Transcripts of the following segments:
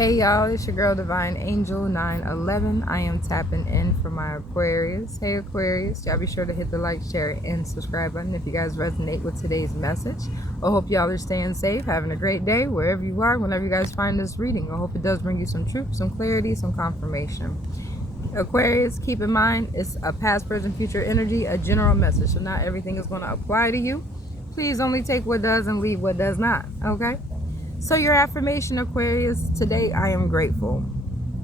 Hey y'all, it's your girl Divine Angel 911. I am tapping in for my Aquarius. Hey Aquarius, y'all be sure to hit the like, share, and subscribe button if you guys resonate with today's message. I hope y'all are staying safe, having a great day wherever you are, whenever you guys find this reading. I hope it does bring you some truth, some clarity, some confirmation. Aquarius, keep in mind, it's a past, present, future energy, a general message. So not everything is going to apply to you. Please only take what does and leave what does not, okay? So your affirmation, Aquarius, today I am grateful.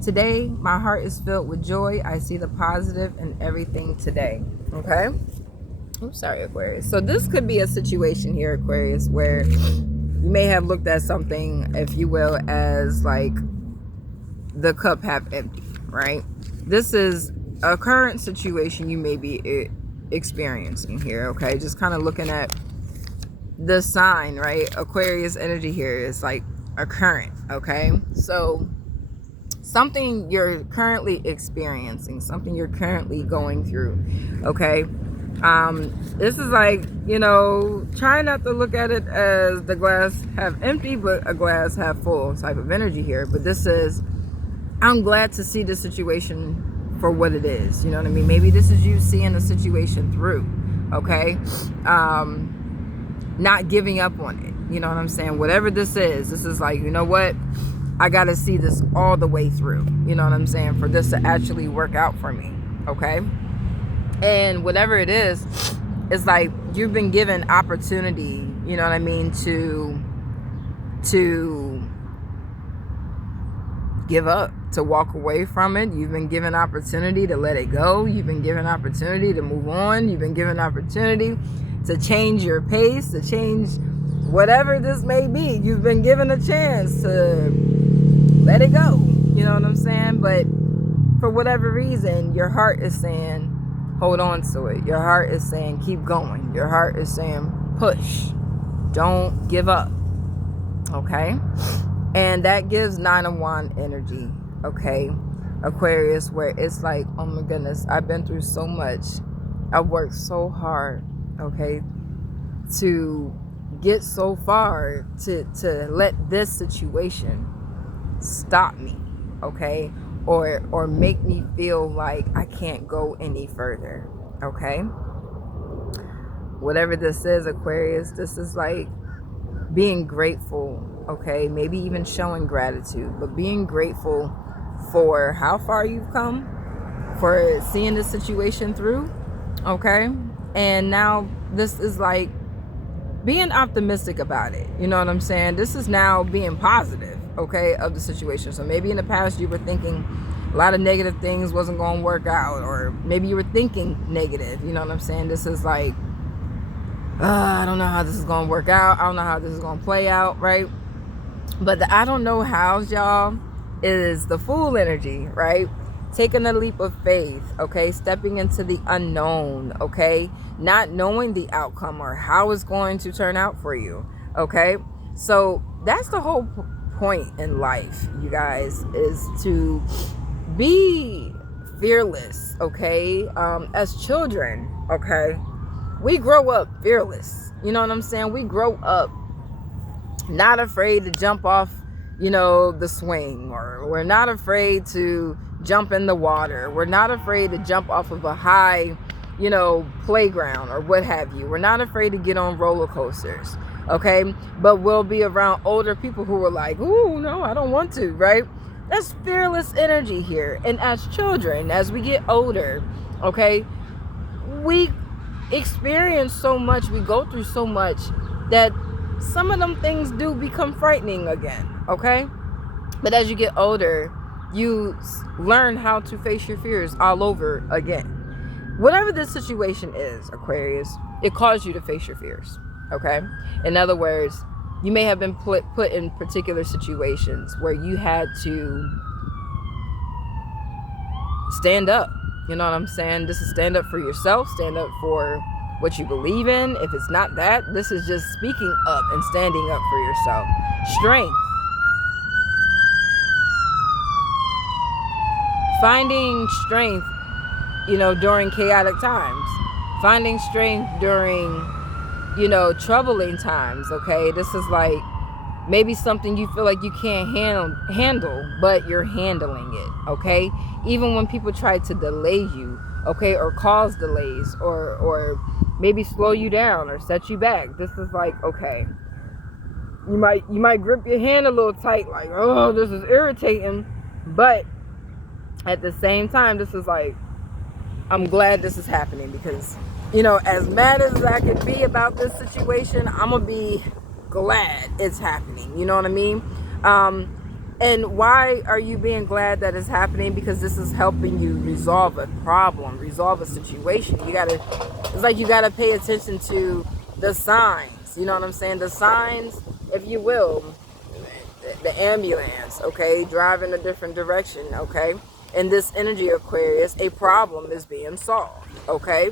Today my heart is filled with joy. I see the positive in everything today. Okay? Oops, sorry, Aquarius. So this could be a situation here, Aquarius, where you may have looked at something, if you will, as like the cup half empty, right? This is a current situation you may be experiencing here, okay? Just kind of looking at the sign, right? Aquarius energy here is like a current, okay? So something you're currently experiencing, something you're currently going through, okay? This is like, try not to look at it as the glass half empty but a glass half full type of energy here. But this is, I'm glad to see the situation for what it is, you know what I mean? Maybe this is you seeing the situation through, okay? Not giving up on it, you know what I'm saying? Whatever this is like, you know what, I gotta see this all the way through, you know what I'm saying, for this to actually work out for me, okay? And whatever it is, it's like you've been given opportunity, you know what I mean, to give up, to walk away from it. You've been given opportunity to let it go. You've been given opportunity to move on. You've been given opportunity to change your pace, to change whatever this may be. You've been given a chance to let it go, you know what I'm saying? But for whatever reason, your heart is saying hold on to it. Your heart is saying keep going. Your heart is saying push, don't give up, okay? And that gives 9 of Wands energy, okay, Aquarius, where it's like, oh my goodness, I've been through so much, I've worked so hard, okay, to get so far, to let this situation stop me, okay, or make me feel like I can't go any further, okay? Whatever this is, Aquarius, this is like being grateful, okay, maybe even showing gratitude, but being grateful for how far you've come, for seeing this situation through, okay? And now this is like being optimistic about it, you know what I'm saying? This is now being positive, okay, of the situation. So maybe in the past you were thinking a lot of negative things wasn't going to work out, or maybe you were thinking negative, you know what I'm saying? This is like, I don't know how this is going to work out. I don't know how this is going to play out, right? But the I don't know how's, y'all, is the Fool energy, right? Taking a leap of faith, okay? Stepping into the unknown, okay? Not knowing the outcome or how it's going to turn out for you, okay? So that's the whole point in life, you guys, is to be fearless, okay? As children, okay? We grow up fearless, you know what I'm saying? We grow up not afraid to jump off, the swing, or we're not afraid to jump in the water. We're not afraid to jump off of a high, playground or what have you. We're not afraid to get on roller coasters, okay? But we'll be around older people who are like, ooh, no, I don't want to, right? That's fearless energy here. And as children, as we get older, okay, we experience so much, we go through so much, that some of them things do become frightening again, okay? But as you get older, you learn how to face your fears all over again. Whatever this situation is, Aquarius, it caused you to face your fears, okay? In other words, you may have been put in particular situations where you had to stand up. You know what I'm saying? This is stand up for yourself, stand up for what you believe in. If it's not that, this is just speaking up and standing up for yourself. Strength. Finding strength, during chaotic times. Finding strength during, troubling times, okay? This is like maybe something you feel like you can't handle, but you're handling it, okay? Even when people try to delay you, okay, or cause delays, or maybe slow you down or set you back, this is like, okay, you might grip your hand a little tight, like, oh, this is irritating, but at the same time, this is like, I'm glad this is happening, because, you know, as mad as I could be about this situation, I'm gonna be glad it's happening. You know what I mean? And why are you being glad that it's happening? Because this is helping you resolve a problem, resolve a situation. It's like you gotta pay attention to the signs. You know what I'm saying? The signs, if you will, the ambulance, okay, driving a different direction, okay? In this energy, Aquarius, a problem is being solved, okay?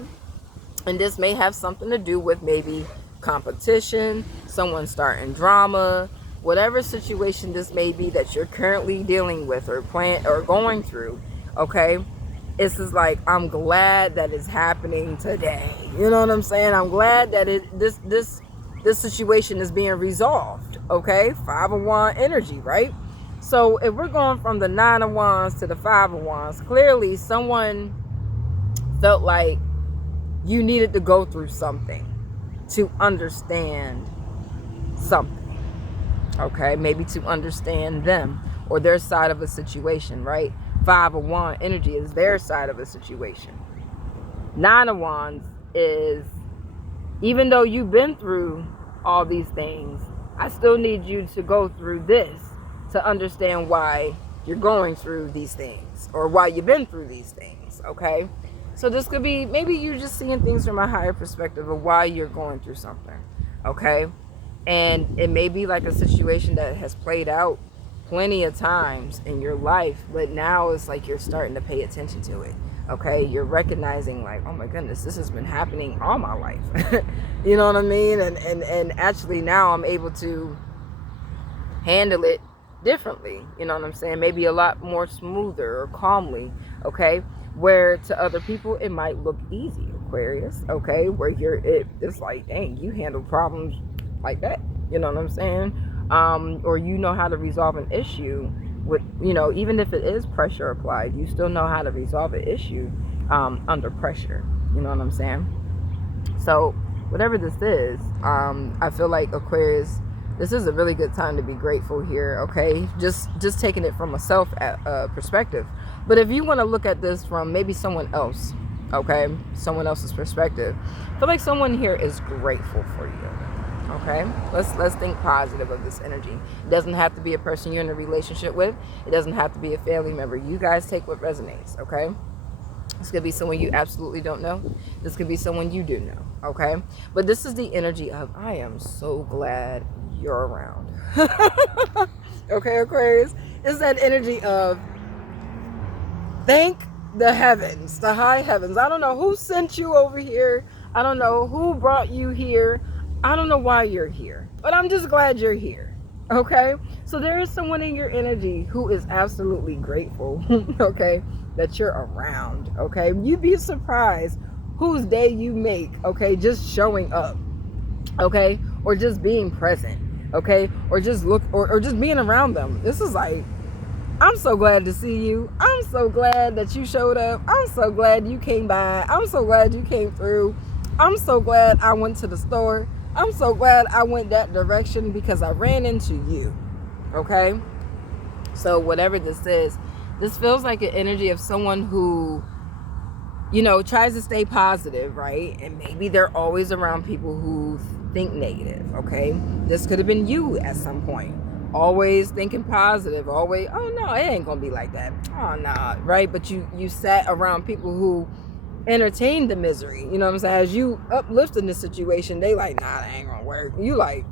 And this may have something to do with maybe competition, someone starting drama, whatever situation this may be that you're currently dealing with or going through, okay? It's just like, I'm glad that it's happening today. You know what I'm saying? I'm glad that this situation is being resolved, okay? 5 of Wands energy, right? So if we're going from the 9 of Wands to the 5 of Wands, clearly someone felt like you needed to go through something to understand something, okay? Maybe to understand them or their side of a situation, right? 5 of Wands energy is their side of a situation. 9 of Wands is, even though you've been through all these things, I still need you to go through this to understand why you're going through these things, or why you've been through these things, okay? So this could be, maybe you're just seeing things from a higher perspective of why you're going through something, okay? And it may be like a situation that has played out plenty of times in your life, but now it's like you're starting to pay attention to it, okay? You're recognizing like, oh my goodness, this has been happening all my life. You know what I mean? And actually now I'm able to handle it differently, you know what I'm saying? Maybe a lot more smoother or calmly, okay? Where to other people it might look easy, Aquarius, okay? Where it's like, dang, you handle problems like that, you know what I'm saying? Or you know how to resolve an issue with, you know, even if it is pressure applied, you still know how to resolve an issue under pressure, you know what I'm saying? So whatever this is, I feel like, Aquarius, this is a really good time to be grateful here, okay? Just taking it from a self perspective. But if you want to look at this from maybe someone else, okay, someone else's perspective, I feel like someone here is grateful for you, okay? Let's think positive of this energy. It doesn't have to be a person you're in a relationship with. It doesn't have to be a family member. You guys take what resonates, okay? This could be someone you absolutely don't know. This could be someone you do know, okay? But this is the energy of, I am so glad you're around. Okay, Aquarius? It's that energy of, thank the heavens, the high heavens. I don't know who sent you over here. I don't know who brought you here. I don't know why you're here, but I'm just glad you're here, okay? So there is someone in your energy who is absolutely grateful, okay, that you're around, okay? You'd be surprised whose day you make, okay, just showing up, okay, or just being present, okay, or just or just being around them. This is like, I'm so glad to see you. I'm so glad that you showed up. I'm so glad you came by. I'm so glad you came through. I'm so glad I went to the store. I'm so glad I went that direction because I ran into you, okay? So whatever this is, this feels like an energy of someone who, you know, tries to stay positive, right? And maybe they're always around people who think negative, okay? This could have been you at some point. Always thinking positive, always, oh no, it ain't gonna be like that. Oh nah, right? But you sat around people who entertained the misery, you know what I'm saying? As you uplifting the situation, they like, nah, that ain't gonna work. You like,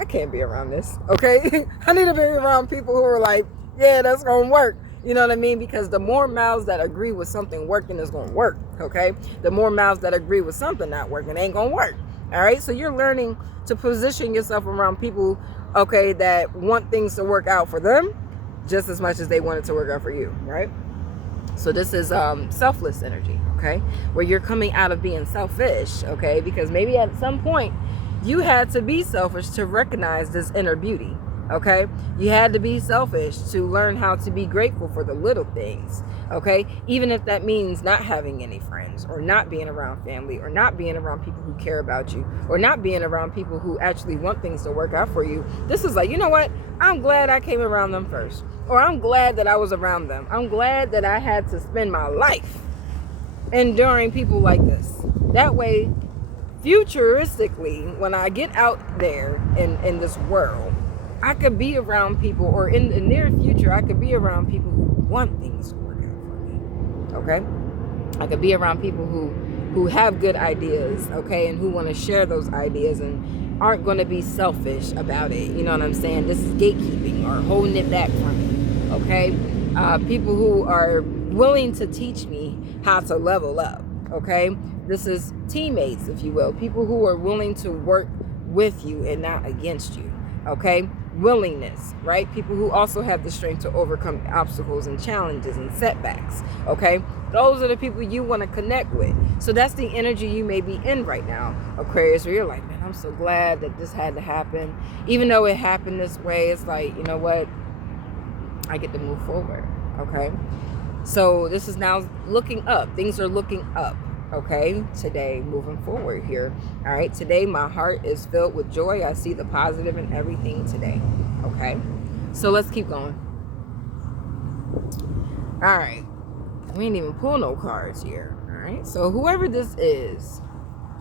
I can't be around this, okay? I need to be around people who are like, yeah, that's gonna work. You know what I mean? Because the more mouths that agree with something working is gonna work, okay? The more mouths that agree with something not working ain't gonna work. All right, so you're learning to position yourself around people, okay, that want things to work out for them just as much as they want it to work out for you, right? So this is selfless energy, okay, where you're coming out of being selfish, okay, because maybe at some point you had to be selfish to recognize this inner beauty. Okay, you had to be selfish to learn how to be grateful for the little things. Okay, even if that means not having any friends, or not being around family, or not being around people who care about you, or not being around people who actually want things to work out for you. This is like, you know what, I'm glad I came around them first, or I'm glad that I was around them. I'm glad that I had to spend my life enduring people like this. That way, futuristically, when I get out there in this world, I could be around people, or in the near future, I could be around people who want things to work out for me. Okay? I could be around people who have good ideas, okay, and who want to share those ideas and aren't going to be selfish about it. You know what I'm saying? This is gatekeeping or holding it back from me. Okay? People who are willing to teach me how to level up. Okay? This is teammates, if you will. People who are willing to work with you and not against you. Okay? Willingness, right? People who also have the strength to overcome obstacles and challenges and setbacks. Okay? Those are the people you want to connect with. So that's the energy you may be in right now, Aquarius, where you're like, man, I'm so glad that this had to happen. Even though it happened this way, it's like, you know what? I get to move forward. Okay? So this is now looking up. Things are looking up. Okay, today, moving forward here. All right, today my heart is filled with joy. I see the positive in everything today. Okay, so let's keep going. All right, we ain't even pull no cards here. All right, so whoever this is,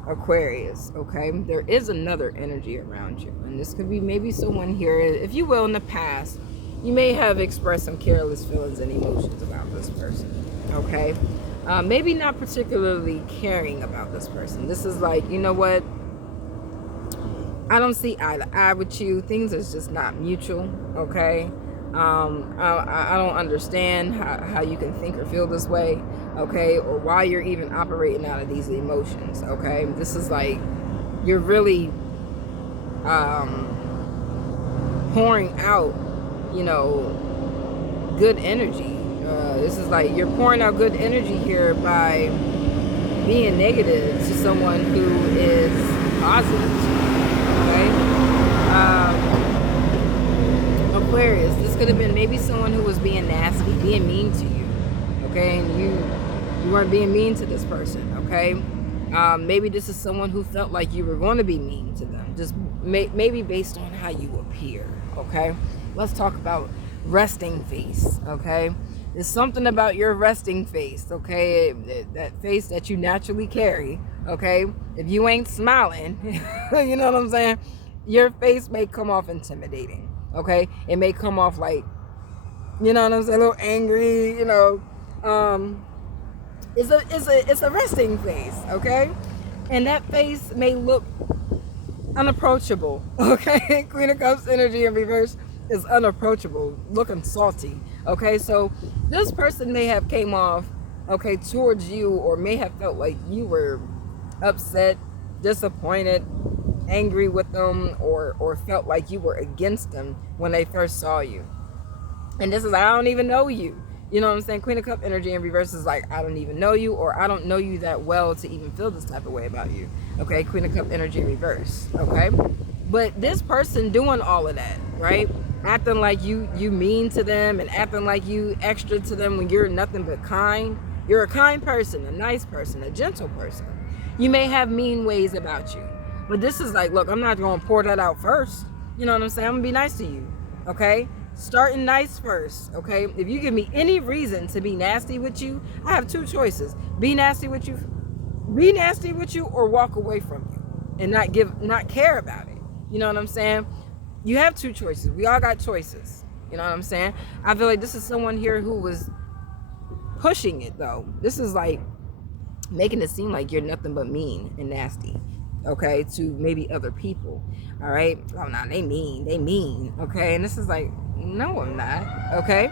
Aquarius, okay, there is another energy around you, and this could be maybe someone here, if you will, in the past, you may have expressed some careless feelings and emotions about this person. Okay. Maybe not particularly caring about this person. This is like, you know what? I don't see eye to eye with you. Things is just not mutual, okay? I don't understand how you can think or feel this way, okay? Or why you're even operating out of these emotions, okay? This is like, you're really pouring out, you know, good energy. This is like you're pouring out good energy here by being negative to someone who is positive. Okay, Aquarius. This could have been maybe someone who was being nasty, being mean to you. Okay, and you weren't being mean to this person. Okay, maybe this is someone who felt like you were going to be mean to them, just maybe based on how you appear. Okay, let's talk about resting face. Okay. There's something about your resting face, okay? That face that you naturally carry, okay? If you ain't smiling, you know what I'm saying? Your face may come off intimidating, okay? It may come off like, you know what I'm saying, a little angry, you know. It's a resting face, okay? And that face may look unapproachable, okay? Queen of Cups energy in reverse is unapproachable, looking salty. Okay, so this person may have came off, okay, towards you, or may have felt like you were upset, disappointed, angry with them, or felt like you were against them when they first saw you. And this is, I don't even know you. You know what I'm saying? Queen of Cup energy in reverse is like, I don't even know you, or I don't know you that well to even feel this type of way about you. Okay, Queen of Cup energy in reverse. Okay, but this person doing all of that, right? Acting like you mean to them, and acting like you extra to them when you're nothing but kind. You're a kind person, a nice person, a gentle person. You may have mean ways about you, but this is like, look, I'm not going to pour that out first. You know what I'm saying? I'm going to be nice to you, okay? Starting nice first, okay? If you give me any reason to be nasty with you, I have two choices. Be nasty with you, or walk away from you and not care about it. You know what I'm saying? You have two choices. We all got choices. You know what I'm saying? I feel like this is someone here who was pushing it, though. This is like making it seem like you're nothing but mean and nasty, okay, to maybe other people. All right? Oh, no, they mean, okay? And this is like, no, I'm not, okay?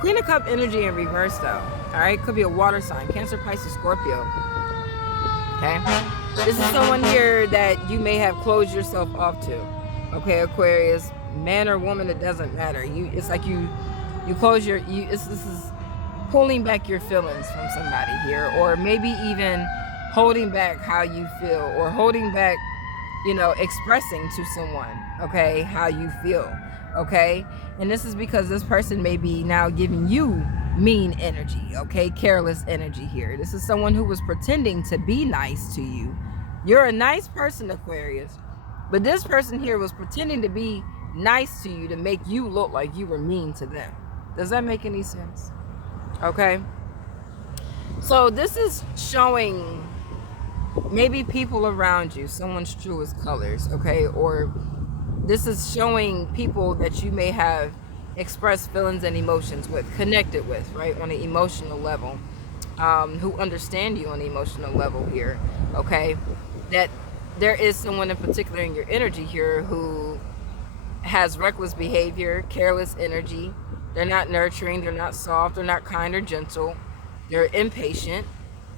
Queen of Cup energy in reverse, though. All right? Could be a water sign. Cancer, Pisces, Scorpio. Okay? This is someone here that you may have closed yourself off to. Okay, Aquarius, man or woman, it doesn't matter. It's like you close this is pulling back your feelings from somebody here, or maybe even holding back how you feel, or holding back expressing to someone, okay, how you feel, okay? And this is because this person may be now giving you mean energy, okay, careless energy here. This is someone who was pretending to be nice to you. You're a nice person, Aquarius, but this person here was pretending to be nice to you to make you look like you were mean to them. Does that make any sense? Okay, so this is showing maybe people around you, someone's truest colors, okay? Or this is showing people that you may have expressed feelings and emotions with, connected with, right, on an emotional level, who understand you on the emotional level here, okay? That there is someone in particular in your energy here who has reckless behavior, careless energy. They're not nurturing, they're not soft, they're not kind or gentle, they're impatient.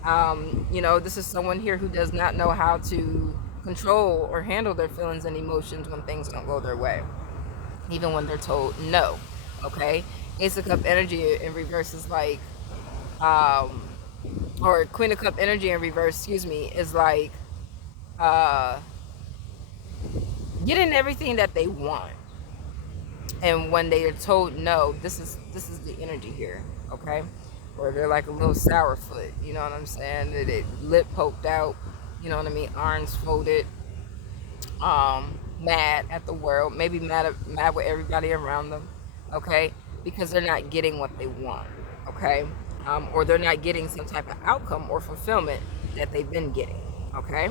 This is someone here who does not know how to control or handle their feelings and emotions when things don't go their way, even when they're told no, okay? Ace of Cup energy in reverse is like, or Queen of Cup energy in reverse, excuse me, is like getting everything that they want. And when they are told no, this is the energy here, okay? Or they're like a little sourfoot, you know what I'm saying? They lip poked out, you know what I mean? Arms folded, mad at the world, maybe mad with everybody around them, okay? Because they're not getting what they want, okay? Or they're not getting some type of outcome or fulfillment that they've been getting, okay?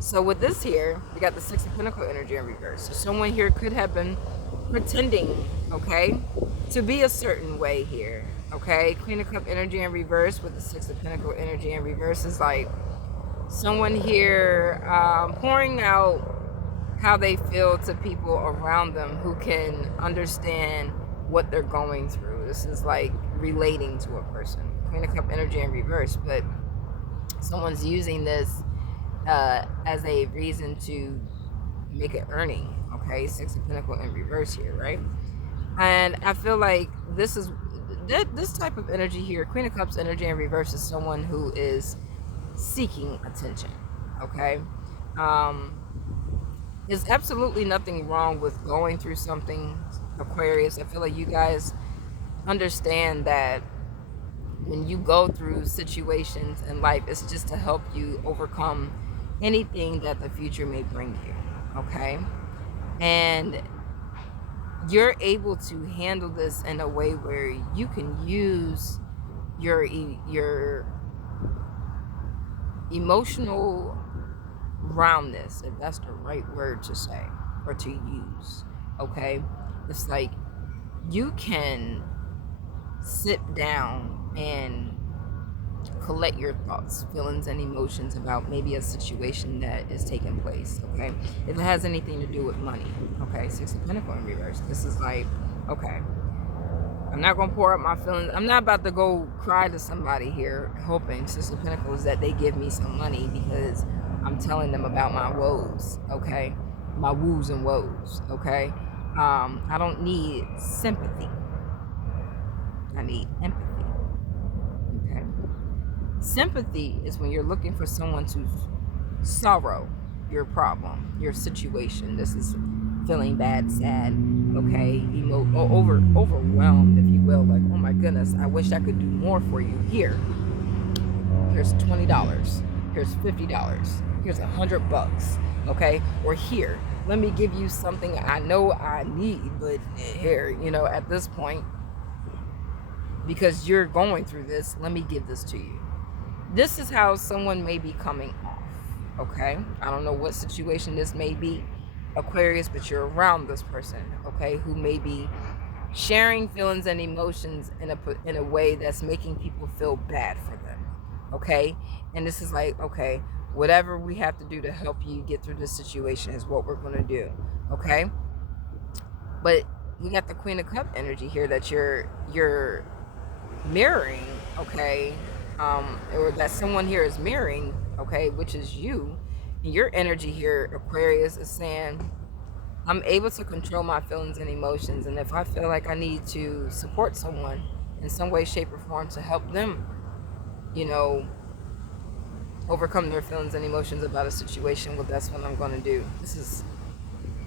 So with this here, we got the Six of Pentacles energy in reverse. So someone here could have been pretending, okay, to be a certain way here, okay? Queen of Cup energy in reverse with the Six of Pentacles energy in reverse is like someone here pouring out how they feel to people around them who can understand what they're going through. This is like relating to a person. Queen of Cup energy in reverse, but someone's using this as a reason to make an earning, okay? Six of Pentacles in reverse here, right? And I feel like this type of energy here, Queen of Cups energy in reverse, is someone who is seeking attention, okay? There's absolutely nothing wrong with going through something, Aquarius. I feel like you guys understand that when you go through situations in life, it's just to help you overcome anything that the future may bring you, okay? And you're able to handle this in a way where you can use your emotional roundness, if that's the right word to say or to use, okay? It's like you can sit down and collect your thoughts, feelings, and emotions about maybe a situation that is taking place, okay? If it has anything to do with money, okay? Six of Pentacles in reverse. This is like, okay, I'm not going to pour out my feelings. I'm not about to go cry to somebody here hoping, Six of Pentacles, that they give me some money because I'm telling them about my woes, okay? My woos and woes, okay? I don't need sympathy. I need empathy, okay? Sympathy is when you're looking for someone to sorrow your problem, your situation. This is feeling bad, sad, okay? Overwhelmed, if you will. Like, oh my goodness, I wish I could do more for you. Here's $20. Here's $50. Here's $100, okay? Or here, let me give you something I know I need, but here, at this point, because you're going through this, let me give this to you. This is how someone may be coming off, okay? I don't know what situation this may be, Aquarius, but you're around this person, okay, who may be sharing feelings and emotions in a way that's making people feel bad for them, okay? And this is like, okay, whatever we have to do to help you get through this situation is what we're going to do, okay? But we got the Queen of Cup energy here that you're mirroring, okay? Or that someone here is mirroring, okay, which is you. And your energy here, Aquarius, is saying, I'm able to control my feelings and emotions, and if I feel like I need to support someone in some way, shape, or form to help them, overcome their feelings and emotions about a situation. Well, that's what I'm going to do. This is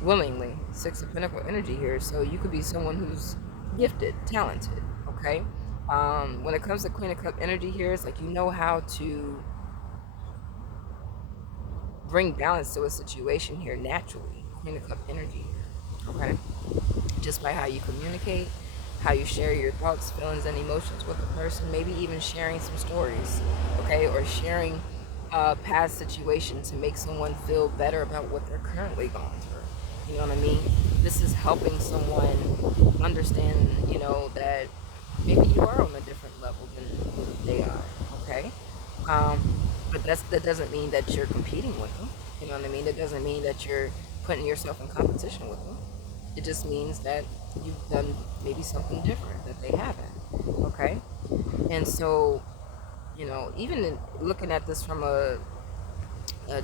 willingly. Six of Pentacle energy here. So you could be someone who's gifted, talented, okay? When it comes to Queen of Cup energy here, it's like you know how to bring balance to a situation here naturally. Queen of Cup energy, okay? Just by how you communicate, how you share your thoughts, feelings, and emotions with a person, maybe even sharing some stories, okay? Or sharing past situations to make someone feel better about what they're currently going through. You know what I mean? This is helping someone understand, that maybe you are on a different level than they are, okay? Um, but that doesn't mean that you're competing with them. You know what I mean? It doesn't mean that you're putting yourself in competition with them. It just means that you've done maybe something different that they haven't, okay? And so, even looking at this from a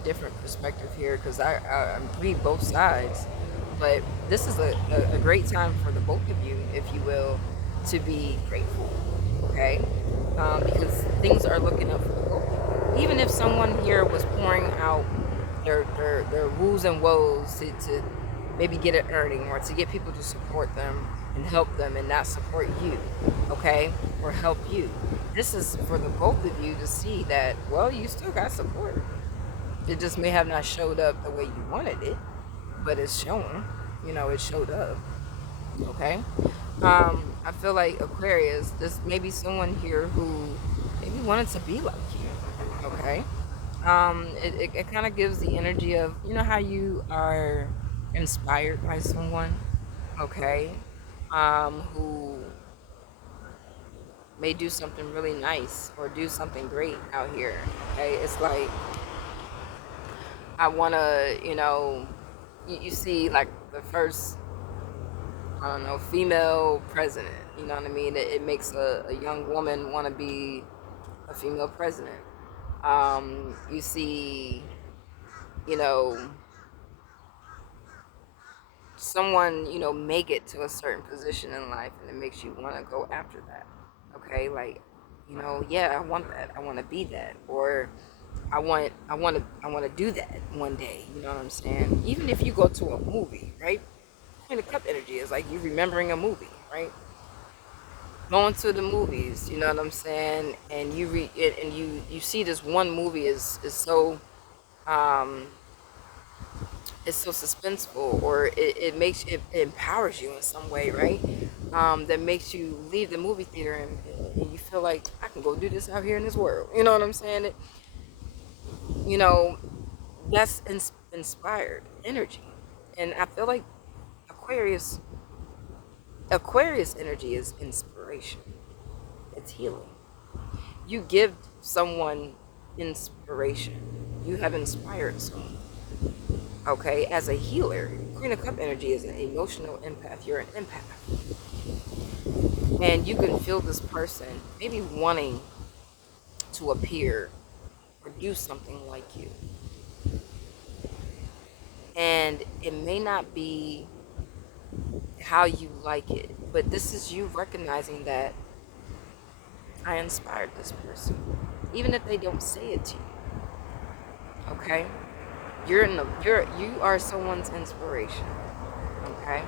different perspective here, because I read both sides, but this is a great time for the both of you, if you will, to be grateful, okay? Because things are looking up for the both of you. Even if someone here was pouring out their woes and woes to maybe get an earning or to get people to support them and help them and not support you, okay? Or help you. This is for the both of you to see that, well, you still got support. It just may have not showed up the way you wanted it, but it's shown. It showed up. Okay. I feel like Aquarius, this may be someone here who maybe wanted to be like you. Okay. It kind of gives the energy of, how you are inspired by someone, okay, who may do something really nice or do something great out here. Okay. It's like, I want to, you see like the first, I don't know, female president. You know what I mean? It makes a young woman want to be a female president. You see, you know, someone, make it to a certain position in life and it makes you want to go after that. Okay? Like, yeah, I want that. I want to be that. Or I want to do that one day. You know what I'm saying? Even if you go to a movie, right? Queen of Cup energy is like you remembering a movie, right? Going to the movies, you know what I'm saying? And you read it, and you see this one movie is so um it's so suspenseful, or it makes it empowers you in some way, right? That makes you leave the movie theater and you feel like I can go do this out here in this world. You know what I'm saying? You know, that's inspired energy, and I feel like Aquarius Aquarius energy is inspiration. It's healing. You give someone inspiration. You have inspired someone. Okay, as a healer, Queen of Cup energy is an emotional empath. You're an empath, and you can feel this person maybe wanting to appear or do something like you, and it may not be how you like it, but this is you recognizing that I inspired this person, even if they don't say it to you. Okay, you are someone's inspiration. Okay,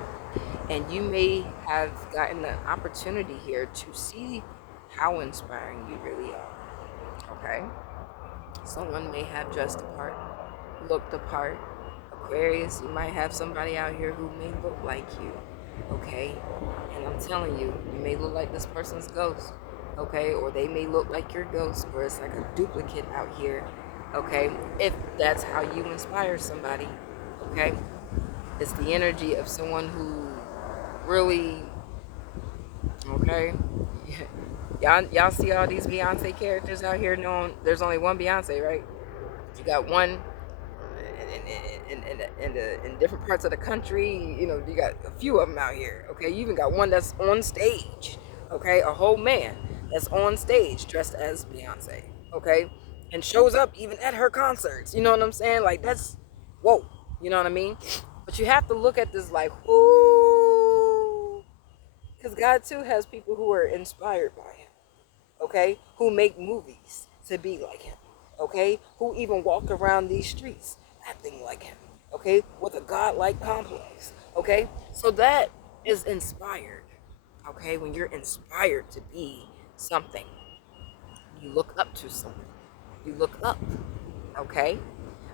and you may have gotten the opportunity here to see how inspiring you really are. Okay, someone may have dressed the part, looked the part. Aquarius, you might have somebody out here who may look like you. Okay, and I'm telling you, you may look like this person's ghost. Okay, or they may look like your ghost, or it's like a duplicate out here. Okay, if that's how you inspire somebody. Okay, it's the energy of someone who really, okay. Y'all see all these Beyonce characters out here knowing there's only one Beyonce, right? You got one in different parts of the country. You got a few of them out here. Okay, you even got one that's on stage. Okay, a whole man that's on stage dressed as Beyonce. Okay, and shows up even at her concerts. You know what I'm saying? Like that's whoa. You know what I mean? But you have to look at this like, whoo, because God too has people who are inspired by him. Okay, who make movies to be like him. okay, who even walk around these streets acting like him, okay, with a godlike complex, okay? So that is inspired, okay? When you're inspired to be something, you look up to someone, you look up, okay?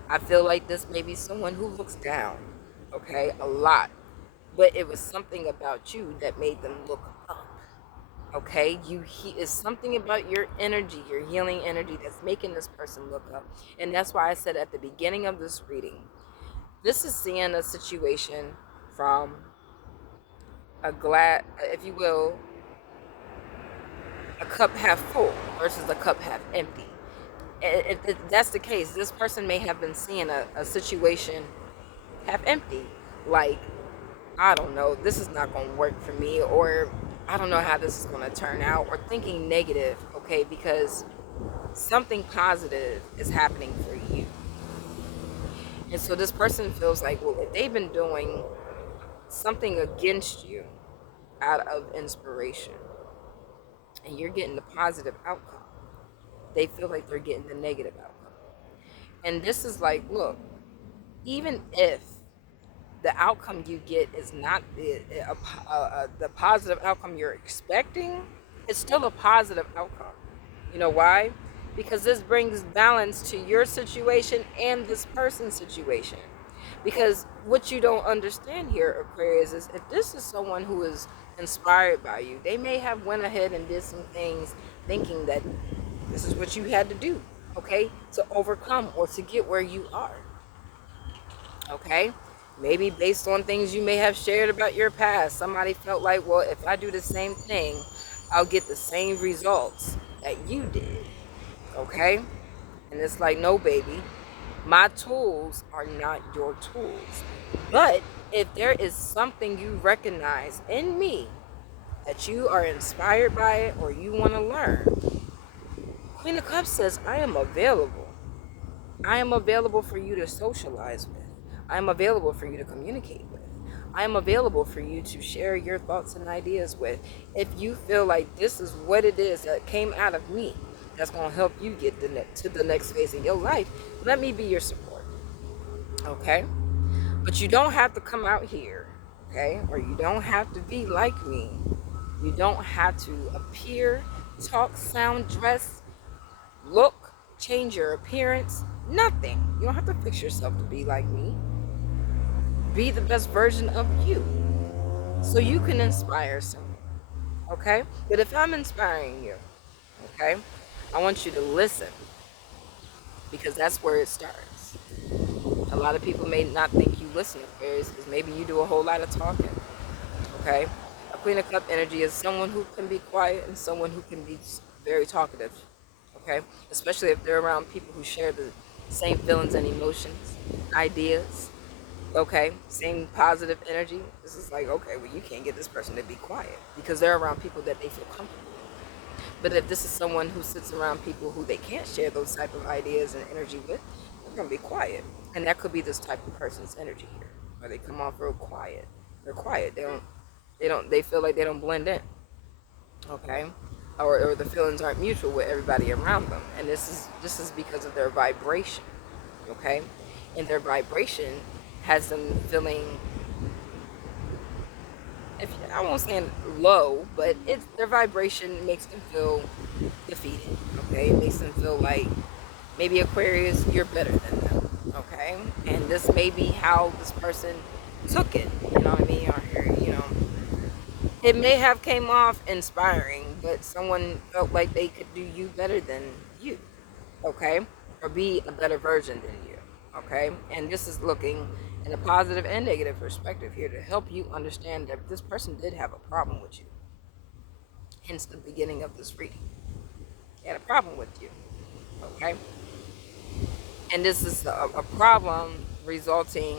I feel like this may be someone who looks down, okay, a lot, but it was something about you that made them look up. Okay, is something about your energy, your healing energy, that's making this person look up. And that's why I said at the beginning of this reading, this is seeing a situation from a glass, if you will, a cup half full versus a cup half empty. If that's the case, this person may have been seeing a situation half empty, like, I don't know, this is not going to work for me, or I don't know how this is going to turn out, or thinking negative, okay, because something positive is happening for you. And so this person feels like, well, if they've been doing something against you out of inspiration and you're getting the positive outcome, they feel like they're getting the negative outcome. And this is like, look, even if the outcome you get is not the positive outcome you're expecting, it's still a positive outcome. You know why? Because this brings balance to your situation and this person's situation. Because what you don't understand here, Aquarius, is if this is someone who is inspired by you, they may have went ahead and did some things thinking that this is what you had to do, okay, to overcome or to get where you are. Okay, maybe based on things you may have shared about your past, somebody felt like, well, if I do the same thing, I'll get the same results that you did. Okay, and it's like, no, baby, my tools are not your tools. But if there is something you recognize in me that you are inspired by it or you want to learn, Queen of Cups says, I am available. I am available for you to socialize with. I am available for you to communicate with. I am available for you to share your thoughts and ideas with. If you feel like this is what it is that came out of me that's going to help you get to the next phase in your life, let me be your support. Okay? But you don't have to come out here, okay? Or you don't have to be like me. You don't have to appear, talk, sound, dress, look, change your appearance, nothing. You don't have to fix yourself to be like me. Be the best version of you so you can inspire someone, okay? But if I'm inspiring you, okay, I want you to listen, because that's where it starts. A lot of people may not think you listen, Aquarius, because maybe you do a whole lot of talking, okay? A Queen of Cup energy is someone who can be quiet and someone who can be very talkative, okay? Especially if they're around people who share the same feelings and emotions, ideas, okay? Same positive energy. This is like, okay, well, you can't get this person to be quiet because they're around people that they feel comfortable with. But if this is someone who sits around people who they can't share those type of ideas and energy with, they're going to be quiet. And that could be this type of person's energy here, where they come off real quiet. They're quiet. They feel like they don't blend in, okay? Or the feelings aren't mutual with everybody around them. And this is because of their vibration, okay? And their vibration has them feeling, if I won't say low, but it's their vibration makes them feel defeated, okay? It makes them feel like, maybe Aquarius, you're better than them, okay? And this may be how this person took it, you know what I mean? Or, you know, it may have came off inspiring, but someone felt like they could do you better than you, okay? Or be a better version than you, okay? And this is looking in a positive and negative perspective here to help you understand that this person did have a problem with you. Hence the beginning of this reading. They had a problem with you, okay? And this is a problem resulting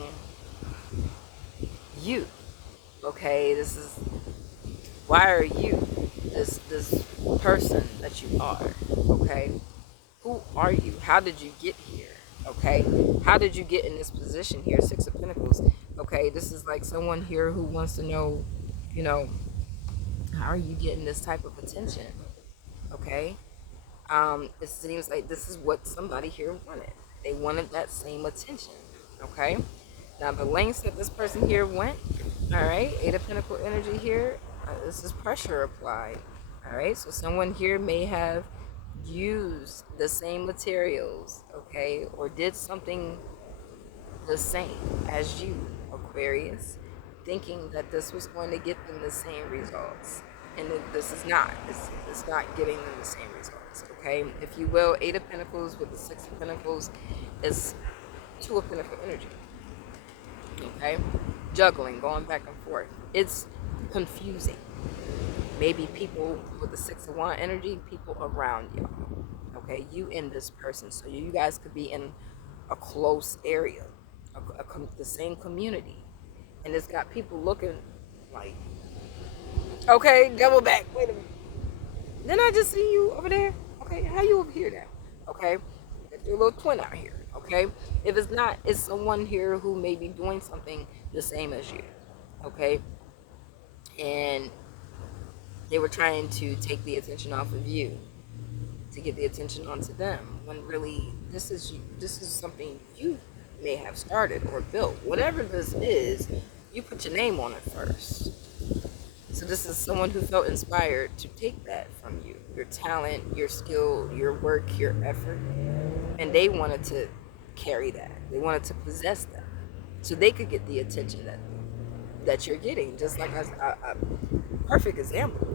you, okay? This is, why are you this person that you are, okay? Who are you? How did you get here? Okay, how did you get in this position here? Six of Pentacles. Okay, this is like someone here who wants to know, you know, how are you getting this type of attention? Okay, It seems like this is what somebody here wanted. They wanted that same attention. Okay. Now the lengths that this person here went. All right. Eight of Pentacle energy here. This is pressure applied. All right. So someone here may have used the same materials. Okay. Or did something the same as you, Aquarius, thinking that this was going to get them the same results. And this is not. It's not getting them the same results. Okay, if you will, Eight of Pentacles with the Six of Pentacles is Two of Pentacle energy. Okay, juggling, going back and forth. It's confusing. Maybe people with the Six of Wands energy, people around y'all. Okay, you and this person. So you guys could be in a close area, the same community, and it's got people looking like, okay, double back. Wait a minute. Didn't I just see you over there? Okay, how you over here now? Okay, got your little twin out here. Okay, if it's not, it's someone here who may be doing something the same as you. Okay, and they were trying to take the attention off of you to get the attention onto them, when really this is something you may have started or built. Whatever this is, you put your name on it first. So this is someone who felt inspired to take that from you, your talent, your skill, your work, your effort, and they wanted to carry that. They wanted to possess that, so they could get the attention that you're getting. Just like a perfect example.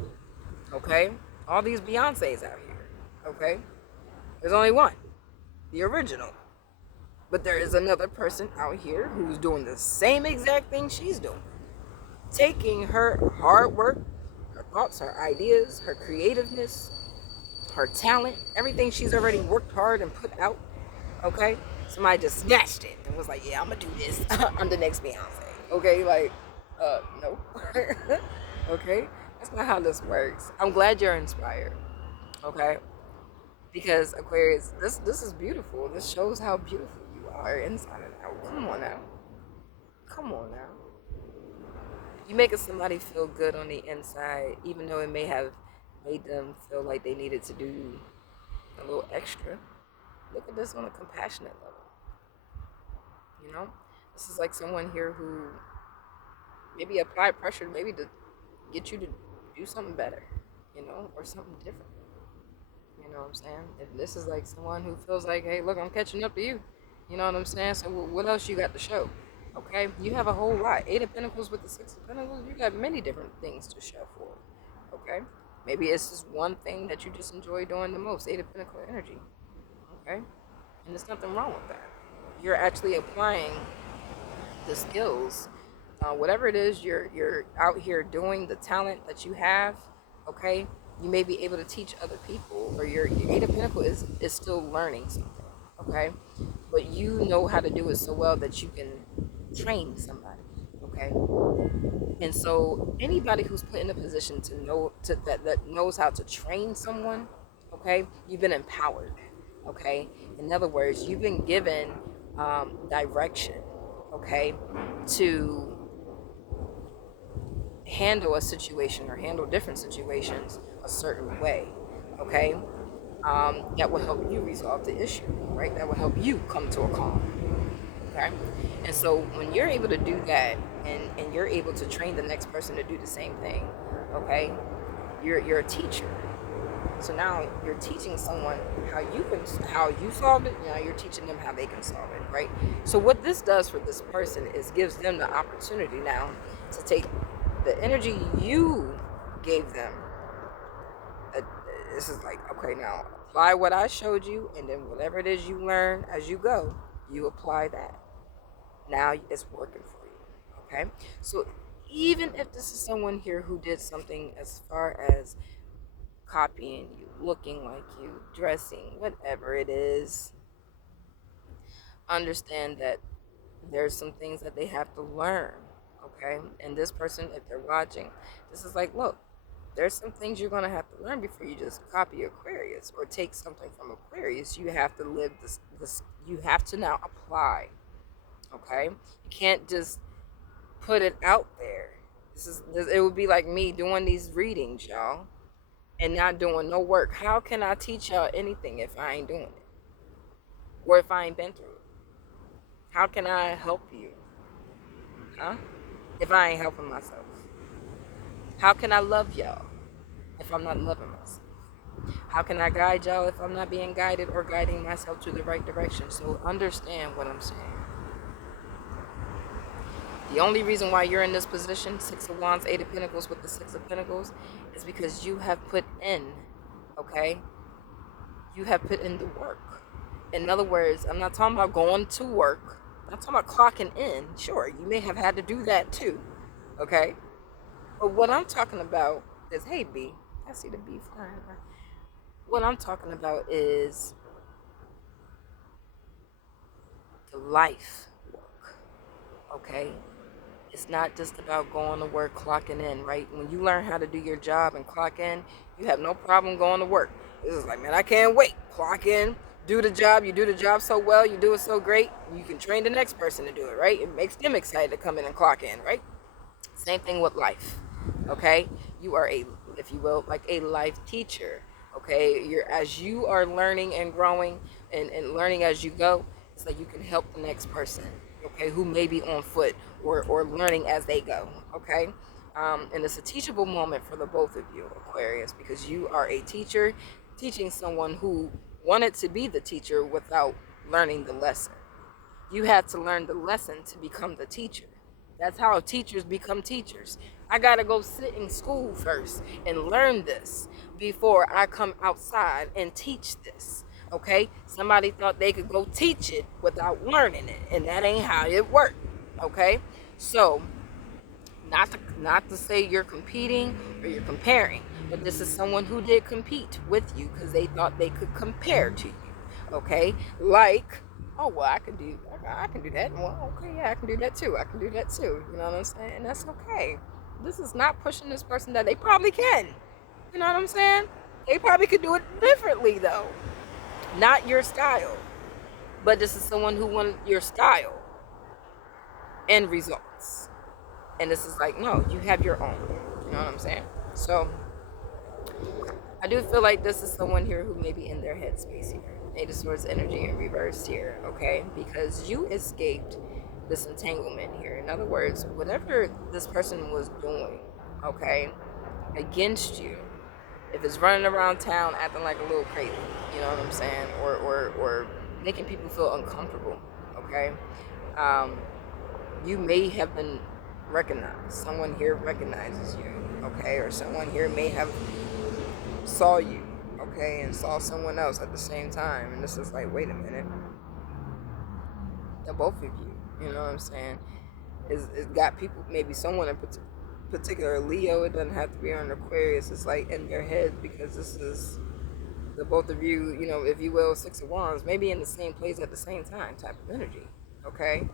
Okay, all these Beyoncés out here. Okay, there's only one, the original, but there is another person out here who's doing the same exact thing she's doing, taking her hard work, her thoughts, her ideas, her creativeness, her talent, everything she's already worked hard and put out. Okay, somebody just snatched it and was like, yeah, I'm gonna do this. I'm the next Beyonce. Okay, like, no. Okay, that's not how this works. I'm glad you're inspired. Okay, because Aquarius, this is beautiful. This shows how beautiful you are inside and out. Come on now. Come on now. You making somebody feel good on the inside, even though it may have made them feel like they needed to do a little extra. Look at this on a compassionate level. You know, this is like someone here who maybe applied pressure, maybe to get you to do something better, you know, or something different. You know what I'm saying? If this is like someone who feels like, hey, look, I'm catching up to you. You know what I'm saying? So what else you got to show? Okay, you have a whole lot. Eight of Pentacles with the Six of Pentacles, you got many different things to show for. Okay, maybe it's just one thing that you just enjoy doing the most. Eight of Pentacles energy. Okay, and there's nothing wrong with that. You're actually applying the skills, whatever it is you're out here doing, the talent that you have. Okay, you may be able to teach other people, or your Eight of Pentacles is still learning something. Okay, but you know how to do it so well that you can train somebody. Okay, and so anybody who's put in a position to know that knows how to train someone, okay, you've been empowered. Okay, in other words, you've been given direction, okay, to handle a situation or handle different situations a certain way. Okay, that will help you resolve the issue, right? That will help you come to a calm. Okay, and so when you're able to do that, and you're able to train the next person to do the same thing, okay, you're a teacher. So now you're teaching someone how you solve it. Now you're teaching them how they can solve it, right? So what this does for this person is gives them the opportunity now to take the energy you gave them. This is like, okay, now apply what I showed you, and then whatever it is you learn as you go, you apply that. Now it's working for you. Okay, so even if this is someone here who did something as far as copying you, looking like you, dressing, whatever it is, understand that there's some things that they have to learn. Okay, and this person, if they're watching, this is like, look, there's some things you're going to have to learn before you just copy Aquarius or take something from Aquarius. You have to live this you have to now apply. Okay, you can't just put it out there. It would be like me doing these readings, y'all. and not doing no work. How can I teach y'all anything if I ain't doing it? Or if I ain't been through it? How can I help you? Huh? If I ain't helping myself? How can I love y'all if I'm not loving myself? How can I guide y'all if I'm not being guided or guiding myself to the right direction? So understand what I'm saying. The only reason why you're in this position, Six of Wands, Eight of Pentacles with the Six of Pentacles, is because you have put in, okay? You have put in the work. In other words, I'm not talking about going to work. I'm not talking about clocking in. Sure, you may have had to do that too, okay? But what I'm talking about is, hey, B, I see the B flying. What I'm talking about is the life work, okay? It's not just about going to work, clocking in, right? When you learn how to do your job and clock in, you have no problem going to work. This is like, man, I can't wait. Clock in, do the job. You do the job so well, you do it so great, you can train the next person to do it, right? It makes them excited to come in and clock in, right? Same thing with life, okay? You are a, if you will, like a life teacher, okay? As you are learning and growing and learning as you go, so you can help the next person, okay, who may be on foot or learning as they go, okay? And it's a teachable moment for the both of you, Aquarius, because you are a teacher teaching someone who wanted to be the teacher without learning the lesson. You had to learn the lesson to become the teacher. That's how teachers become teachers. I gotta go sit in school first and learn this before I come outside and teach this. Okay? Somebody thought they could go teach it without learning it, and that ain't how it worked. Okay? So, not to say you're competing or you're comparing, but this is someone who did compete with you because they thought they could compare to you. Okay? Like, oh well, I can do that. Well, okay, yeah, I can do that too. I can do that too. You know what I'm saying? And that's okay. This is not pushing this person that they probably can. You know what I'm saying? They probably could do it differently though. Not your style. But this is someone who wanted your style and results. And this is like, no, you have your own. You know what I'm saying? So I do feel like this is someone here who may be in their headspace here. Eight of Swords energy in reverse here, okay? Because you escaped this entanglement here. In other words, whatever this person was doing, okay, against you, if it's running around town acting like a little crazy, you know what I'm saying, or making people feel uncomfortable, okay, you may have been recognized. Someone here recognizes you, okay, or someone here may have saw you, okay, and saw someone else at the same time, and this is like, wait a minute, the both of you, you know what I'm saying, it's got people, maybe someone in particular, Leo, it doesn't have to be on Aquarius, it's like in their head, because this is the both of you, you know, if you will, Six of Wands, maybe in the same place at the same time type of energy, okay,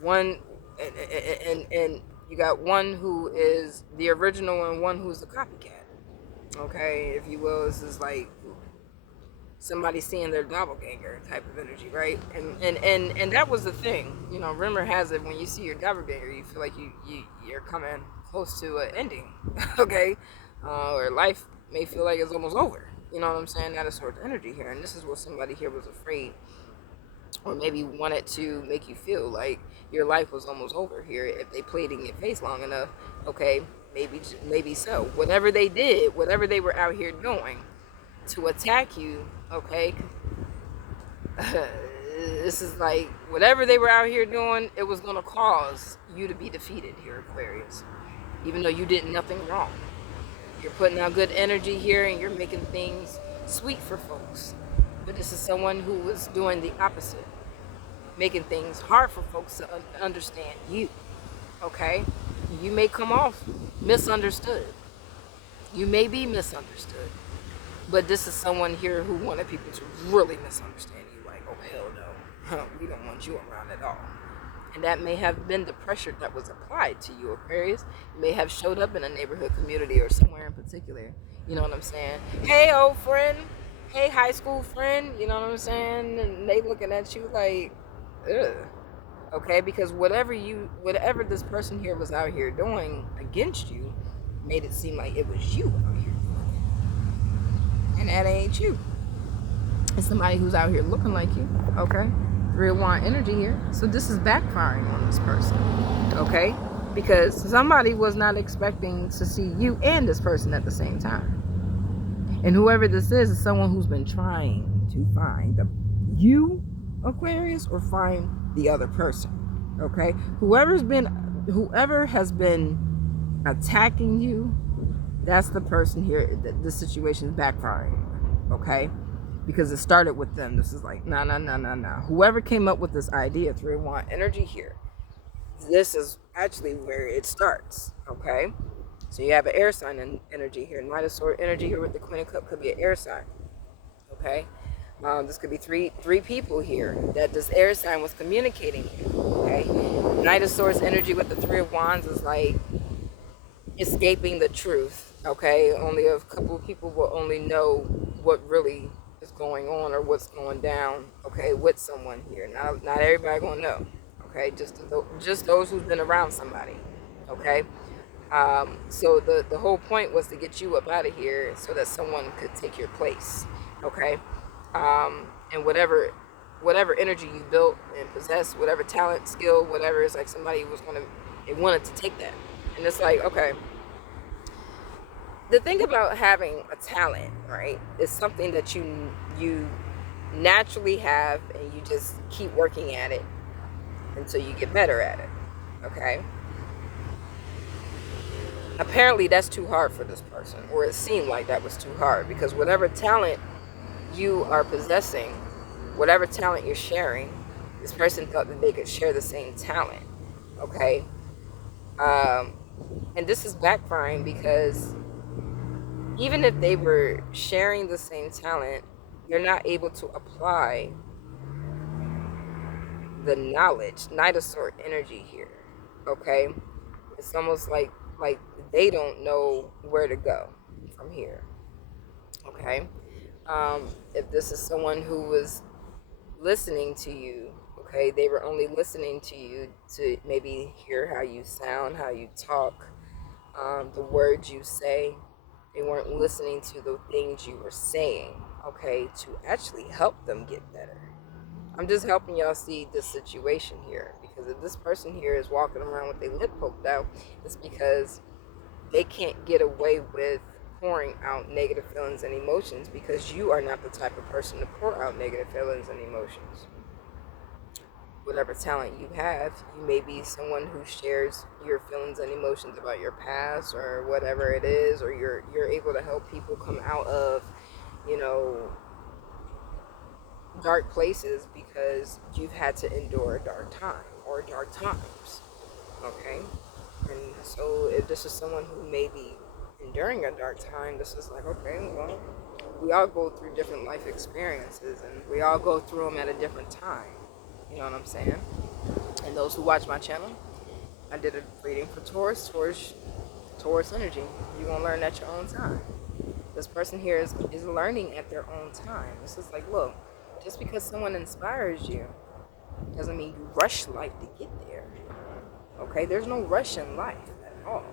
one, and you got one who is the original and one who's the copycat. Okay, if you will, this is like somebody seeing their doppelganger type of energy, right? And that was the thing, you know. Rumor has it when you see your doppelganger, you feel like you're coming close to an ending, okay, or life may feel like it's almost over. You know what I'm saying? That is sort of energy here, and this is what somebody here was afraid, or maybe wanted to make you feel like your life was almost over here if they played in your face long enough. Okay, maybe so. Whatever they did, whatever they were out here doing to attack you, okay, this is like, whatever they were out here doing, it was going to cause you to be defeated here, Aquarius, even though you did nothing wrong. You're putting out good energy here and you're making things sweet for folks, but this is someone who was doing the opposite, making things hard for folks to understand you, okay? You may come off misunderstood. You may be misunderstood. But this is someone here who wanted people to really misunderstand you. Like, oh, hell no. We don't want you around at all. And that may have been the pressure that was applied to you, Aquarius. It may have showed up in a neighborhood community or somewhere in particular. You know what I'm saying? Hey, old friend. Hey, high school friend. You know what I'm saying? And they looking at you like, ugh. Okay, because whatever this person here was out here doing against you made it seem like it was you out here. that ain't you. It's somebody who's out here looking like you, okay? 3 of Wands energy here. So this is backfiring on this person, okay? Because somebody was not expecting to see you and this person at the same time. And whoever this is someone who's been trying to find you, Aquarius, or find the other person, okay? Whoever has been attacking you, that's the person here. The situation is backfiring, okay? Because it started with them. This is like, nah. Whoever came up with this idea, 3 of Wands energy here, this is actually where it starts, okay? So you have an air sign energy here. Knight of Swords energy here with the Queen of Cups could be an air sign, okay? This could be three people here that this air sign was communicating, okay? Knight of Swords energy with the 3 of Wands is like escaping the truth, okay? Only a couple of people will only know what really is going on or what's going down, okay, with someone here. Not everybody gonna know, okay? Just those who've been around somebody, okay? So the whole point was to get you up out of here so that someone could take your place, okay? And whatever energy you built and possessed, whatever talent, skill, whatever, it's like somebody they wanted to take that. And it's like, okay, the thing about having a talent, right, is something that you naturally have, and you just keep working at it until you get better at it, okay? Apparently that's too hard for this person, or it seemed like that was too hard, because whatever talent you are possessing, whatever talent you're sharing, this person thought that they could share the same talent, okay? And this is backfiring because even if they were sharing the same talent, you're not able to apply the knowledge. Knight of Swords energy here, okay? It's almost like they don't know where to go from here, okay? If this is someone who was listening to you, okay, they were only listening to you to maybe hear how you sound, how you talk, the words you say. They weren't listening to the things you were saying, okay, to actually help them get better. I'm just helping y'all see this situation here, because if this person here is walking around with their lip poked out, it's because they can't get away with pouring out negative feelings and emotions, because you are not the type of person to pour out negative feelings and emotions. Whatever talent you have, you may be someone who shares your feelings and emotions about your past or whatever it is, or you're able to help people come out of, dark places because you've had to endure a dark time or dark times, okay? And so if this is someone who may be enduring a dark time, this is like, okay, well, we all go through different life experiences, and we all go through them at a different time. You know what I'm saying? And those who watch my channel, I did a reading for Taurus energy. You're going to learn at your own time. This person here is learning at their own time. This is like, look, just because someone inspires you doesn't mean you rush life to get there. Okay? There's no rush in life at all.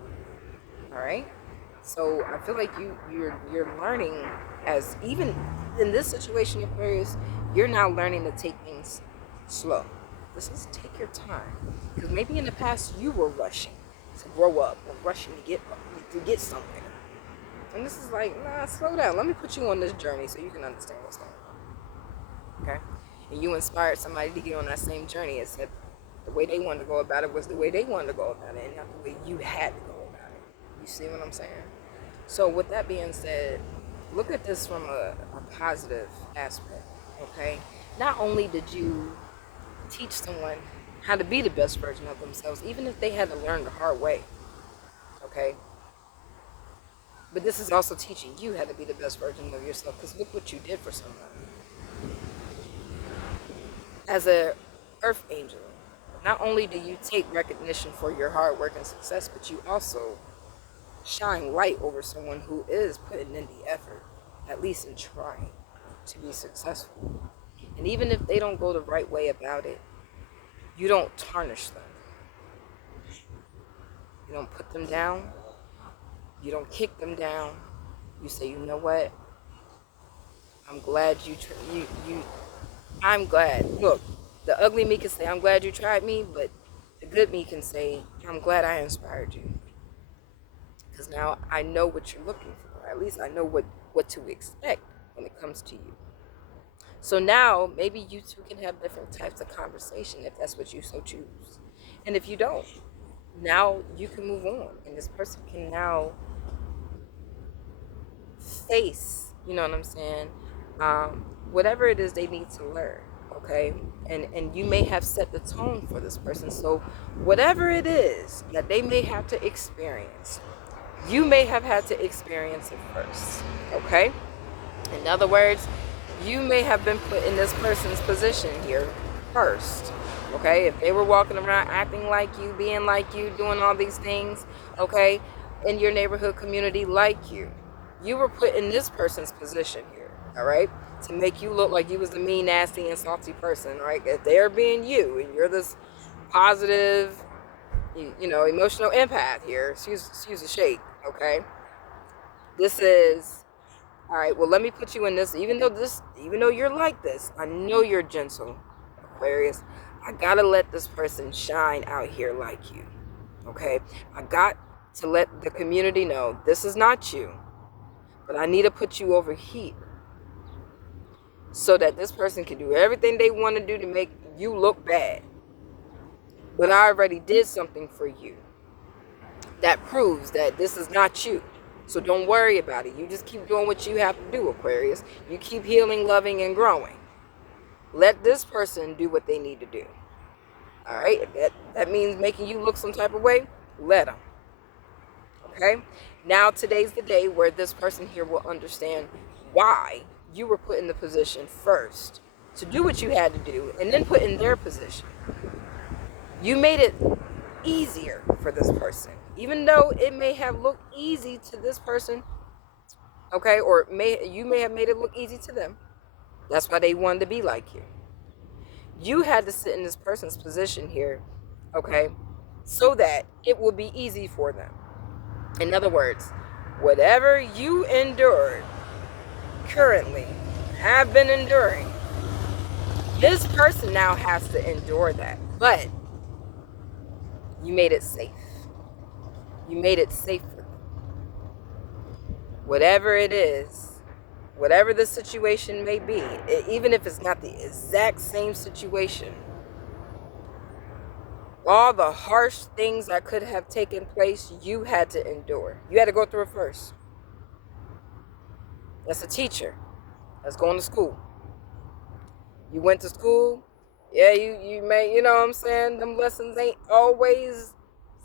All right? So I feel like you're learning, as even in this situation, Aquarius, you're now learning to take things slow. This is take your time, because maybe in the past you were rushing to grow up or rushing to get somewhere, and this is like, nah, slow down. Let me put you on this journey so you can understand what's going on. Okay, and you inspired somebody to get on that same journey, except the way they wanted to go about it was the way they wanted to go about it, and not the way you had to go about it. You see what I'm saying? So with that being said, look at this from a positive aspect. Okay, not only did you teach someone how to be the best version of themselves, even if they had to learn the hard way, okay? But this is also teaching you how to be the best version of yourself, because look what you did for someone. As a earth angel, not only do you take recognition for your hard work and success, but you also shine light over someone who is putting in the effort, at least in trying to be successful. And even if they don't go the right way about it, you don't tarnish them. You don't put them down. You don't kick them down. You say, you know what? I'm glad I'm glad. Look, the ugly me can say, I'm glad you tried me, but the good me can say, I'm glad I inspired you. Because now I know what you're looking for. At least I know what to expect when it comes to you. So now maybe you two can have different types of conversation if that's what you so choose. And if you don't, now you can move on. And this person can now face, you know what I'm saying, whatever it is they need to learn, okay? And you may have set the tone for this person. So whatever it is that they may have to experience, you may have had to experience it first, okay? In other words, you may have been put in this person's position here first, okay? If they were walking around acting like you, being like you, doing all these things, okay, in your neighborhood community like you were put in this person's position here, all right, to make you look like you was the mean, nasty, and salty person, right? If they're being you and you're this positive, you know, emotional empath here, excuse the shake, okay? This is all right. Well, let me put you in this. Even though you're like this, I know you're gentle, Aquarius. I gotta let this person shine out here like you. Okay. I got to let the community know this is not you, but I need to put you over here so that this person can do everything they want to do to make you look bad. But I already did something for you that proves that this is not you. So don't worry about it. You just keep doing what you have to do, Aquarius. You keep healing, loving, and growing. Let this person do what they need to do. All right? If that means making you look some type of way, let them. Okay? Now today's the day where this person here will understand why you were put in the position first to do what you had to do and then put in their position. You made it easier for this person, even though it may have looked easy to this person, okay, or you may have made it look easy to them. That's why they wanted to be like you. You had to sit in this person's position here, okay, so that it will be easy for them. In other words, whatever you endured currently, have been enduring, this person now has to endure that. But you made it safe. You made it safe for them. Whatever it is, whatever the situation may be, even if it's not the exact same situation, all the harsh things that could have taken place, you had to endure. You had to go through it first. That's a teacher. That's going to school. You went to school. Yeah, you may, you know what I'm saying? Them lessons ain't always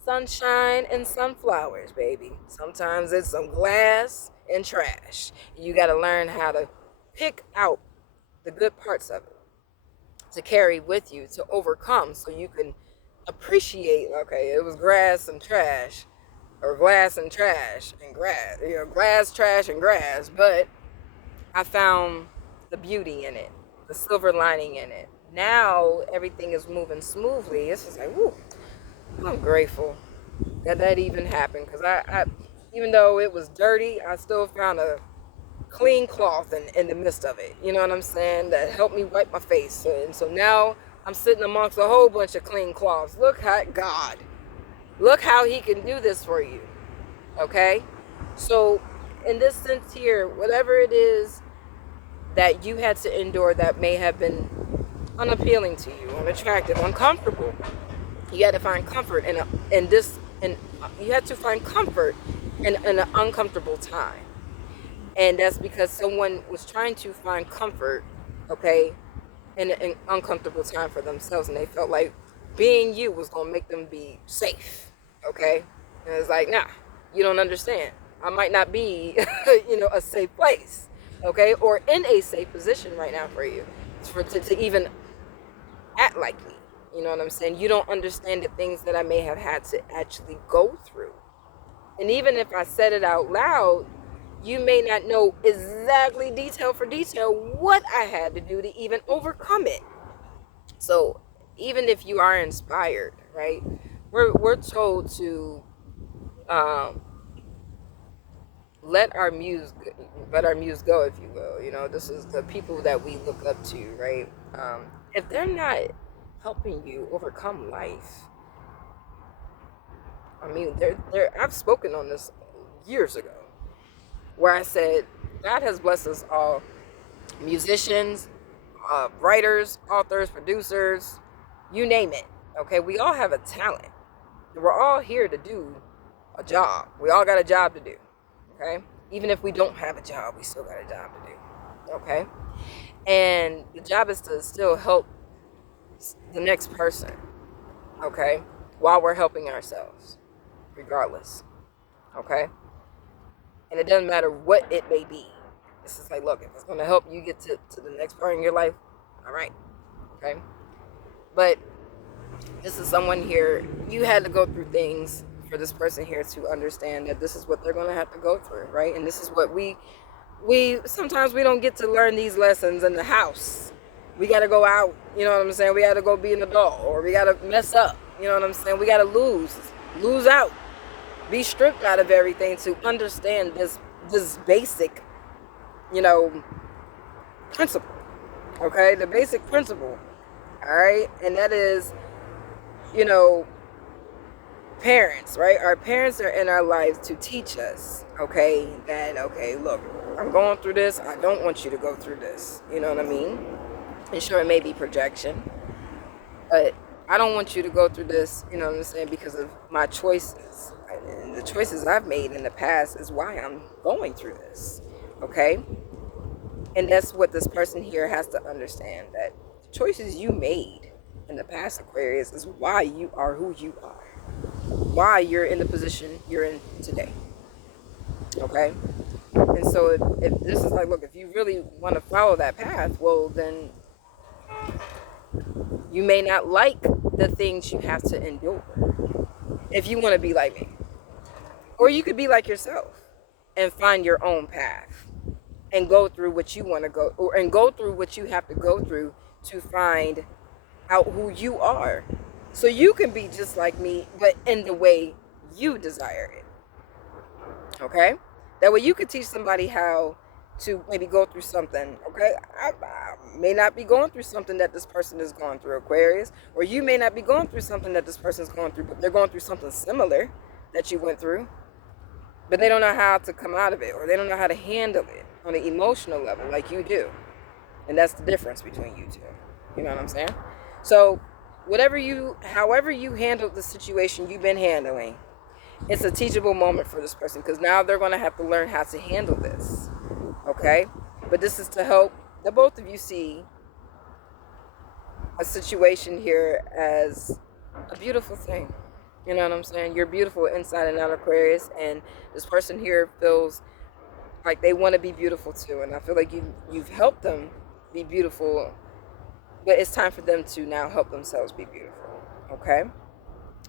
sunshine and sunflowers, baby. Sometimes it's some glass and trash. You got to learn how to pick out the good parts of it to carry with you, to overcome, so you can appreciate, okay, it was grass and trash, or glass and trash and grass, you know, glass, trash, and grass, but I found the beauty in it, the silver lining in it. Now everything is moving smoothly. It's just like, woo, I'm grateful that even happened, because I, even though it was dirty, I still found a clean cloth in the midst of it. You know what I'm saying? That helped me wipe my face. And so now I'm sitting amongst a whole bunch of clean cloths. Look at God. Look how he can do this for you. Okay? So in this sense here, whatever it is that you had to endure that may have been unappealing to you, unattractive, uncomfortable, you had to find comfort in this, and you had to find comfort in an uncomfortable time. And that's because someone was trying to find comfort, okay, in an uncomfortable time for themselves, and they felt like being you was going to make them be safe, okay? And it's like, nah, you don't understand. I might not be, you know, a safe place, okay, or in a safe position right now for you, to even act like me. You know what I'm saying? You don't understand the things that I may have had to actually go through. And even if I said it out loud, you may not know exactly detail for detail what I had to do to even overcome it. So even if you are inspired, right, we're told to let our muse go, if you will. You know, this is the people that we look up to, right? If they're not helping you overcome life, I mean, I've spoken on this years ago, where I said God has blessed us all, musicians, writers, authors, producers, you name it. Okay, we all have a talent. We're all here to do a job. We all got a job to do. Okay, even if we don't have a job, we still got a job to do. Okay, and the job is to still help the next person. Okay, while we're helping ourselves, regardless. Okay, and it doesn't matter what it may be. This is like, look, if it's going to help you get to the next part in your life, all right. Okay, but this is someone here, you had to go through things for this person here to understand that this is what they're going to have to go through, right? And this is what we sometimes we don't get to learn these lessons in the house. We got to go out, you know what I'm saying? We got to go be an adult, or we got to mess up, you know what I'm saying? We got to lose out, be stripped out of everything to understand this basic, you know, principle. Okay, the basic principle. All right, and that is, you know, parents, right? Our parents are in our lives to teach us, okay, that, okay, look, I'm going through this. I don't want you to go through this. You know what I mean? And sure, it may be projection, but I don't want you to go through this, you know what I'm saying, because of my choices. And the choices I've made in the past is why I'm going through this, okay? And that's what this person here has to understand, that the choices you made in the past, Aquarius, is why you are who you are, why you're in the position you're in today, okay? And so if this is like, look, if you really want to follow that path, well, then you may not like the things you have to endure if you want to be like me. Or you could be like yourself and find your own path and go through what you want to go, and go through what you have to go through to find out who you are. So you can be just like me, but in the way you desire it. Okay? That way you could teach somebody how to maybe go through something. Okay? I may not be going through something that this person is going through, Aquarius. Or you may not be going through something that this person's going through, but they're going through something similar that you went through. But they don't know how to come out of it, or they don't know how to handle it on an emotional level like you do. And that's the difference between you two. You know what I'm saying? So however you handled the situation you've been handling, it's a teachable moment for this person, because now they're going to have to learn how to handle this. Okay? But this is to help the both of you see a situation here as a beautiful thing. You know what I'm saying? You're beautiful inside and out, Aquarius, and this person here feels like they want to be beautiful too. And I feel like you've helped them be beautiful, but it's time for them to now help themselves be beautiful. Okay?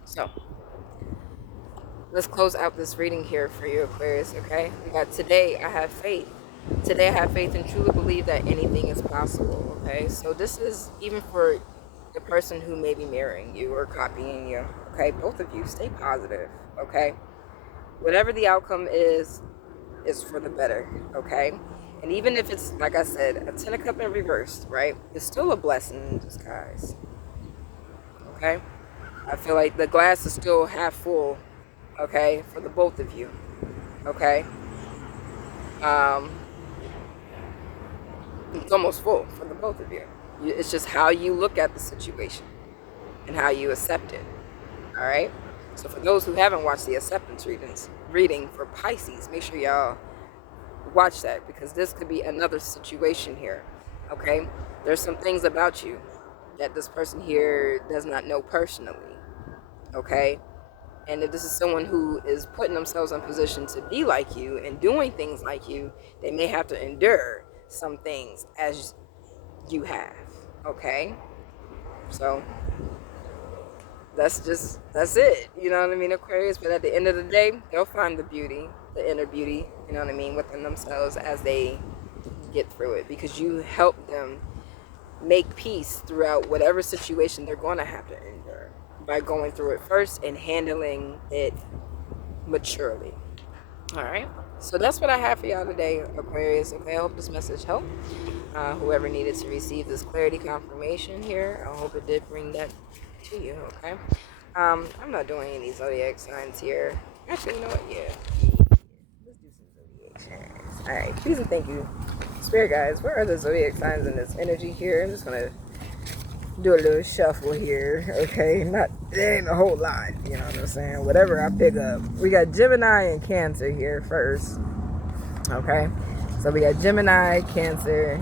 So let's close out this reading here for you, Aquarius. Okay? We got today I have faith. Today I have faith and truly believe that anything is possible. Okay? So this is even for the person who may be mirroring you or copying you. Okay? Both of you, stay positive. Okay? Whatever the outcome is for the better. Okay? And even if it's, like I said, a 10 of Cups in reverse, right? It's still a blessing in disguise. Okay? I feel like the glass is still half full, okay, for the both of you. Okay? It's almost full for the both of you. It's just how you look at the situation and how you accept it. All right? So for those who haven't watched the acceptance reading for Pisces, make sure y'all watch that, because this could be another situation here. Okay? There's some things about you that this person here does not know personally. Okay? And if this is someone who is putting themselves in position to be like you and doing things like you, they may have to endure some things as you have. Okay? So that's it. You know what I mean, Aquarius? But at the end of the day, they'll find the beauty, the inner beauty, you know what I mean, within themselves as they get through it, because you help them make peace throughout whatever situation they're going to have to endure by going through it first and handling it maturely. All right? So that's what I have for y'all today, Aquarius. Okay, I hope this message helped. Whoever needed to receive this clarity confirmation here, I hope it did bring that to you. Okay. I'm not doing any zodiac signs here. Actually, you know what? Yeah. Let's do some zodiac signs. All right. Please and thank you, Spirit guys. Where are the zodiac signs in this energy here? I'm just gonna do a little shuffle here, okay? Not, there ain't a whole lot, you know what I'm saying? Whatever I pick up. We got Gemini and Cancer here first, okay? So we got Gemini, Cancer.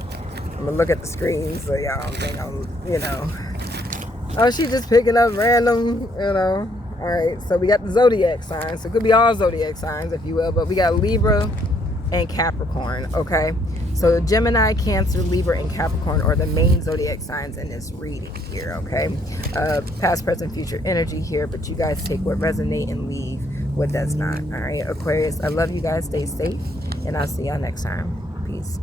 I'm gonna look at the screen so y'all don't think I'm, you know, oh, she's just picking up random, you know. All right, so we got the zodiac signs. So it could be all zodiac signs, if you will, but we got Libra and Capricorn, okay? So Gemini, Cancer, Libra, and Capricorn are the main zodiac signs in this reading here, okay? Past, present, future energy here, but you guys take what resonates and leave what does not, all right? Aquarius, I love you guys. Stay safe, and I'll see y'all next time. Peace.